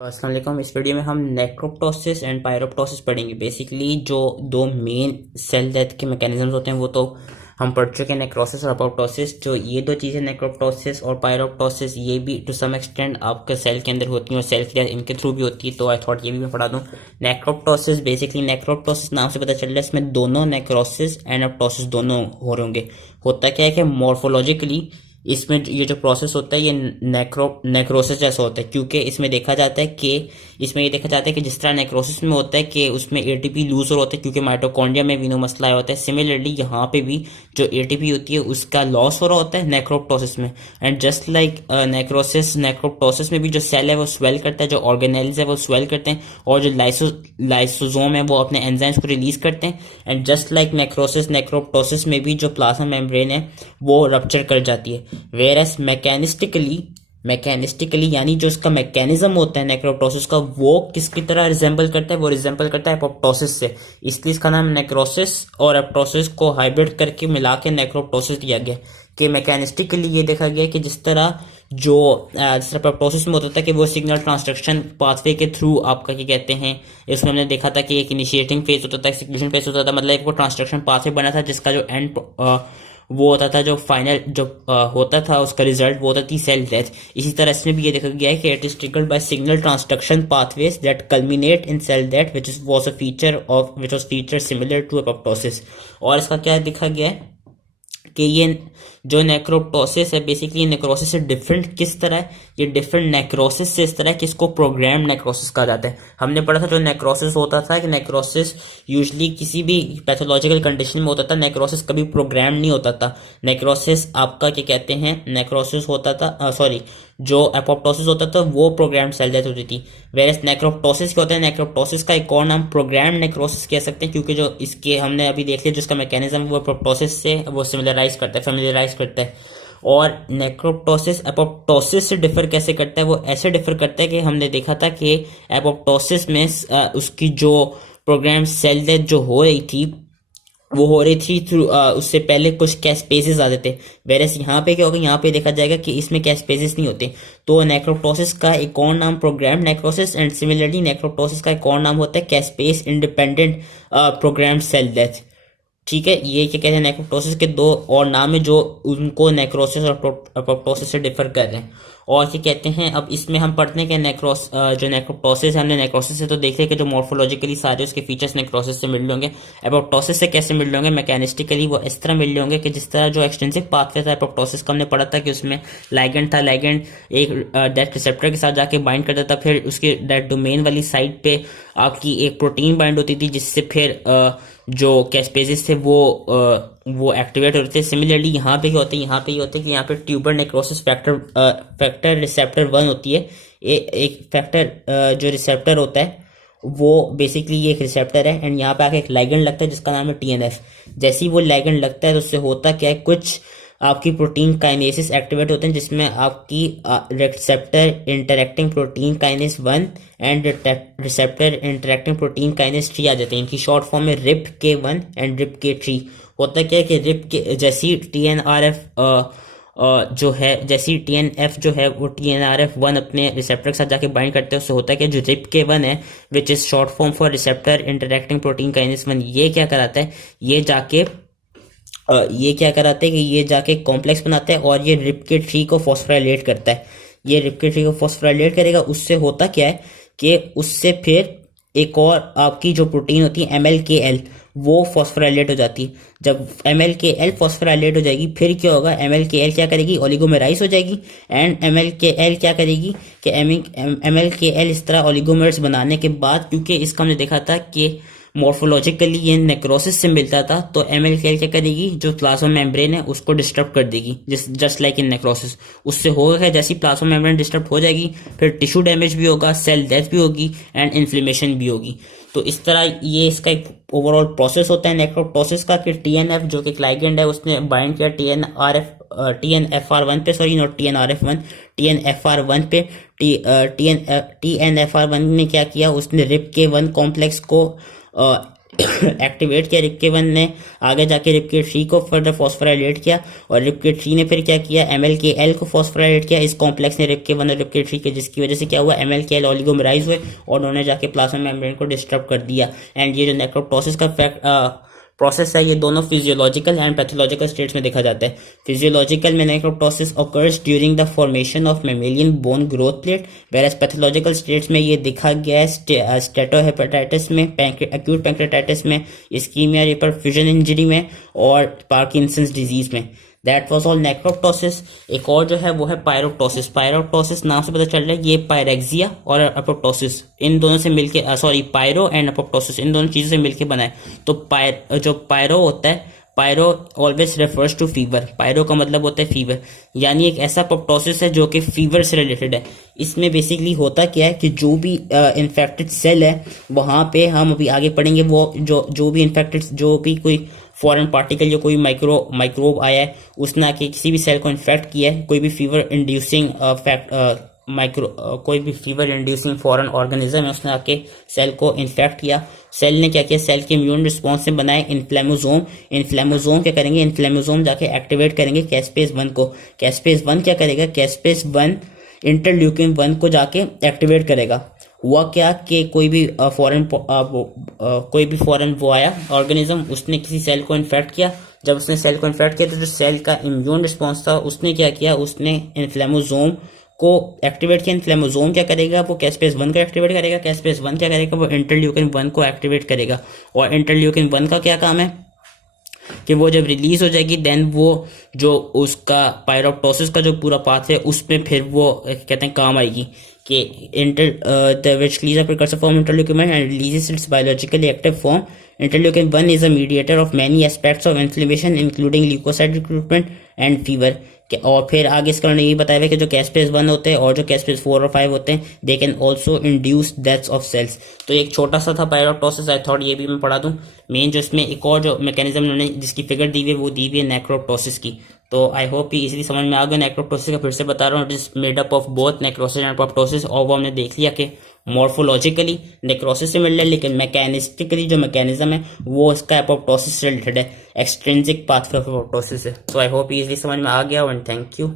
अस्सलाम वालेकुम। इस वीडियो में हम नेक्रोप्टोसिस एंड पायरोप्टोसिस पढ़ेंगे। बेसिकली जो दो मेन सेल डेथ के मैकेनिज्म्स होते हैं वो तो हम पढ़ चुके हैं, नेक्रोसिस और अपोप्टोसिस। जो ये दो चीज़ें नेक्रोप्टोसिस और पायरोप्टोसिस ये भी टू सम एक्सटेंड आपके सेल के अंदर होती हैं और सेल क्लियर इनके थ्रू भी होती है, तो आई थॉट ये भी मैं पढ़ा दूँ। नेक्रोप्टोसिस बेसिकली, नेक्रोप्टोसिस नाम से पता चल रहा है इसमें दोनों नेक्रोसिस एंड अपोप्टोसिस दोनों हो रहे होंगे। होता क्या है कि मॉर्फोलॉजिकली इसमें ये जो प्रोसेस होता है ये नेक्रोसिस जैसा होता है, क्योंकि इसमें देखा जाता है कि जिस तरह नेक्रोसिस में होता है कि उसमें एटीपी लूज हो रहा होता है क्योंकि माइटोकॉन्ड्रिया में विनो मसला आया होता है। सिमिलरली यहाँ पे भी जो एटीपी होती है उसका लॉस हो रहा होता है नेक्रोप्टोसिस में। एंड जस्ट लाइक नेक्रोप्टोसिस में भी जो सेल है वो स्वेल करता है, जो ऑर्गेनेल्स है वो स्वेल करते हैं, और जो लाइसोसोम है वो अपने एंजाइम्स को रिलीज करते हैं। एंड जस्ट लाइक नेक्रोप्टोसिस में भी जो प्लाज्मा मेम्ब्रेन है वो रप्चर कर जाती है। वेरस मैकेनिस्टिकली यानी जो उसका मैकेनिज्म होता है नेक्रोप्टोसिस का, वो किसकी तरह रिजेंबल करता है? वो रिजेंबल करता है एपोप्टोसिस से। इसलिए इसका नाम नेक्रोसिस और एपोप्टोसिस को हाइब्रिड करके मिला के नेक्रोप्टोसिस दिया गया। कि मैकेनिस्टिकली ये देखा गया कि जिस तरह एपोप्टोसिस में होता था कि वो सिग्नल ट्रांसडक्शन पाथवे के थ्रू आपका क्या कहते हैं, इसमें हमने देखा था कि एक इनिशिएटिंग फेज होता था, एक्सिक्यूशन फेज होता था, मतलब वो ट्रांसडक्शन पाथवे बना था जिसका जो एंड वो होता था, जो फाइनल जो होता था उसका रिजल्ट वो होता थी सेल डेथ। इसी तरह इसमें भी ये देखा गया है कि it is triggered by signal transduction pathways that culminate in cell death which was a feature similar to apoptosis. और इसका क्या देखा गया है कि ये जो नेक्रोप्टोसिस है बेसिकली नेक्रोसिस से डिफरेंट किस तरह है? ये डिफरेंट नेक्रोसिस से इस तरह कि इसको प्रोग्राम नेक्रोसिस कहा जाता है। हमने पढ़ा था जो नेक्रोसिस होता था कि नेक्रोसिस यूजुअली किसी भी पैथोलॉजिकल कंडीशन में होता था, नेक्रोसिस कभी प्रोग्राम नहीं होता था। नेक्रोसिस आपका क्या कहते हैं, नेक्रोसिस होता था जो एपोप्टोसिस होता था वो प्रोग्राम सेल डेथ होती थी। वेरस नेक्रोप्टोसिस क्या होता है? नेक्रोप्टोसिस का एक और नाम प्रोग्राम नेक्रोसिस कह सकते हैं, क्योंकि जो इसके हमने अभी देख लिया जिसका मैकेनिज्म वो एपोप्टोसिस से वो फेमिलियराइज करता है। और नेक्रोप्टोसिस एपोप्टोसिस से डिफर कैसे करता है? वो ऐसे डिफर करता है कि हमने देखा था कि एपोप्टोसिस में उसकी जो प्रोग्राम सेल डेथ जो हो रही थी वो हो रही थी थ्रू उससे पहले कुछ कैस्पेसेस आते थे। वेरस यहाँ पे क्या होगा, यहाँ पे देखा जाएगा कि इसमें कैस्पेसेस नहीं होते। तो नेक्रोप्टोसिस का एक और नाम प्रोग्राम नेक्रोसिस, एंड सिमिलरली नेक्रोप्टोसिस का एक और नाम होता है कैस्पेस इंडिपेंडेंट प्रोग्राम सेल डेथ। ठीक है, ये क्या कहते हैं, नेक्रोप्टोसिस के दो और नाम है जो उनको नेक्रोसिस और अपोप्टोसिस से डिफर कर रहे हैं। और क्या कहते हैं, अब इसमें हम पढ़ते हैं कि जो नेक्रोप्टोसिस है, हमने नेक्रोसिस से तो देख लिया कि जो मॉर्फोलॉजिकली सारे उसके फीचर्स नेक्रोसिस से मिल रहे होंगे। एपोप्टोसिस से कैसे मिल रहे होंगे? मैकेनिस्टिकली वो इस तरह मिल रहे होंगे कि जिस तरह जो एक्सटेंसिव पाथवे था एपोप्टोसिस का, हमने पढ़ा था कि उसमें लाइगेंड था, लाइगेंड एक डेथ रिसेप्टर के साथ जाके बाइंड करता था, फिर उसके डेथ डोमेन वाली साइड पे आपकी एक प्रोटीन बाइंड होती थी जिससे फिर जो कैस्पेजेस थे वो एक्टिवेट होते थे। सिमिलरली यहाँ पे क्या होता है, यहाँ पे ये होता है कि यहाँ पे ट्यूबर नेक्रोसिस फैक्टर रिसेप्टर 1 होती है। एक फैक्टर जो रिसेप्टर होता है वो बेसिकली ये एक रिसेप्टर है, एंड यहाँ पे आके एक लाइगेंड लगता है जिसका नाम है टीएनएफ। जैसे ही वो लाइगेंड लगता है तो उससे होता क्या है, कुछ आपकी प्रोटीन काइनेसिस एक्टिवेट होते हैं जिसमें आपकी receptor interacting protein kinase 1 and receptor interacting protein kinase 3 आ जाते हैं। इनकी शॉर्ट फॉर्म में RIPK1 एंड RIPK3। होता क्या है कि रिप के जैसी TNRF जो है, जैसी TNF जो है वो TNRF1 अपने रिसेप्टर के साथ जाके बाइंड करते हैं, उससे होता है कि जो RIPK1 है which is short form for receptor interacting protein kinase 1, ये क्या कराता है, ये जाके कॉम्प्लेक्स बनाता है और ये RIPK3 को फॉस्फोराइलेट करता है। ये RIPK3 को फॉस्फोराइलेट करेगा, उससे होता क्या है कि उससे फिर एक और आपकी जो प्रोटीन होती है MLKL वो फॉस्फोराइलेट हो जाती है। जब MLKL फॉस्फोराइलेट हो जाएगी फिर क्या होगा, MLKL क्या करेगी, ओलिगोमेराइज हो जाएगी। एंड MLKL क्या करेगी कि MLKL इस तरह ओलिगोमेर्स बनाने के बाद, क्योंकि इसका हमने देखा था कि मॉर्फोलॉजिकली ये नेक्रोसिस से मिलता था, तो MLKL क्या करेगी, जो प्लाज्मा मेम्ब्रेन है उसको डिस्टर्ब कर देगी, जस्ट लाइक इन नेक्रोसिस। उससे होगा जैसी प्लाज्मा मेम्ब्रेन डिस्टर्ब हो जाएगी फिर टिश्यू डैमेज भी होगा, सेल डेथ भी होगी एंड इन्फ्लेमेशन भी होगी। तो इस तरह ये इसका एक ओवरऑल प्रोसेस होता है नेक्रोप्टोसिस का कि TNF जो कि लाइगेंड है उसने बाइंड किया TNFR1 पे, सॉरी नॉट TNRF1, TNFR1 पे। TNFR1 ने क्या किया, उसने RIPK1 कॉम्प्लेक्स को एक्टिवेट किया रिपके 1 ने, आगे जाके रिपके 3 को फर्दर फॉस्फोराइलेट किया, और रिपके 3 ने फिर क्या किया, MLKL को फॉस्फोराइलेट किया इस कॉम्प्लेक्स ने रिपके 1 और रिपके 3 के, जिसकी वजह से क्या हुआ, MLKL ऑलिगोमराइज हुए और उन्होंने जाके प्लाज्मा मेम्ब्रेन को डिस्टर्ब कर दिया। एंड ये जो नेक्रोप्टोसिस का प्रोसेस है, ये दोनों फिजियोलॉजिकल एंड पैथोलॉजिकल स्टेट्स में देखा जाता है। फिजियोलॉजिकल में necroptosis occurs during the formation of mammalian bone growth plate, whereas pathological states में ये देखा गया है स्टेटोहेपेटाइटिस में, एक्यूट पैंक्रेटाइटिस में, इस्कीमिया रिपरफ्यूजन इंजरी में और पार्किंसंस डिजीज में। That was all necroptosis. एक और जो है वो है पायरोप्टोसिस। पायरोप्टोसिस नाम से पता चल रहा है ये पायरेक्सिया और अपोप्टोसिस इन दोनों से मिलके, सॉरी पायरो एंड अपोप्टोसिस इन दोनों चीजों से मिलके बना है। तो जो पायरो होता है, pyro always refers to fever. Pyro का मतलब होता है फीवर, यानी एक ऐसा अपोप्टोसिस है जो कि फीवर से रिलेटेड है। इसमें बेसिकली होता क्या है कि जो भी इन्फेक्टेड सेल है वहां पे, हम अभी आगे पढ़ेंगे, वो जो भी इन्फेक्टेड, जो भी कोई फॉरेन पार्टिकल या कोई माइक्रोब आया है, उसने आके किसी भी सेल को इन्फेक्ट किया है, कोई भी फीवर इंड्यूसिंग कोई भी फीवर इंड्यूसिंग फॉरेन ऑर्गेनिज्म है, उसने आके सेल को इन्फेक्ट किया। सेल ने क्या किया, सेल के इम्यून रिस्पॉन्स से बनाए इन्फ्लेमोसोम। इन्फ्लेमोसोम क्या करेंगे, इन्फ्लेमोसोम जाके एक्टिवेट करेंगे कैस्पेस 1 को। कैस्पेस 1 क्या करेगा, कैस्पेस 1 इंटरल्यूकिन 1 को जाके एक्टिवेट करेगा। हुआ क्या कि कोई भी फॉरेन वो आया ऑर्गेनिज्म, उसने किसी सेल को इन्फेक्ट किया। जब उसने सेल को इन्फेक्ट किया तो जो सेल का इम्यून रिस्पॉन्स था, उसने क्या किया, उसने इन्फ्लेमोसोम को एक्टिवेट किया। इन्फ्लेमोसोम क्या करेगा, वो कैस्पेस 1 को एक्टिवेट करेगा। कैस्पेस 1 क्या करेगा, वो इंटरल्यूकिन 1 को एक्टिवेट करेगा। और इंटरल्यूकिन 1 का क्या काम है कि वो जब रिलीज हो जाएगी, देन वो जो उसका पायरोप्टोसिस का जो पूरा पाथ है उसमें फिर वो कहते हैं काम आएगी कि which release a precursor form interleukin and releases its biologically active form. Interleukin 1 is a mediator of many aspects of inflammation including leukocyte recruitment and fever. और फिर आगे इसका उन्होंने ये बताया है कि जो कैस्पेस 1 होते हैं और जो कैस्पेस 4 और 5 होते हैं, they can also induce deaths of cells. तो एक छोटा सा था पायरोप्टोसिस, आई थॉट ये भी मैं पढ़ा दूं। मेन जो इसमें एक और जो मैकेनिज्म उन्होंने जिसकी फिगर दी हुई है वो दी हुई है नेक्रोप्टोसिस की। तो आई होप कि इजीली समझ में आ गया। नेक्रोप्टोसिस का फिर से बता रहा हूँ, it is made up of both necrosis and apoptosis. और वो हमने देख लिया कि मॉर्फोलॉजिकली नेक्रोसिस से मिल रहा है, लेकिन मैकेनिस्टिकली जो मैकेनिज्म है वो इसका अपोप्टोसिस से रिलेटेड है, एक्सट्रिंसिक पाथवे ऑफ अपोप्टोसिस है। तो आई होप इजीली समझ में आ गया, एंड थैंक यू।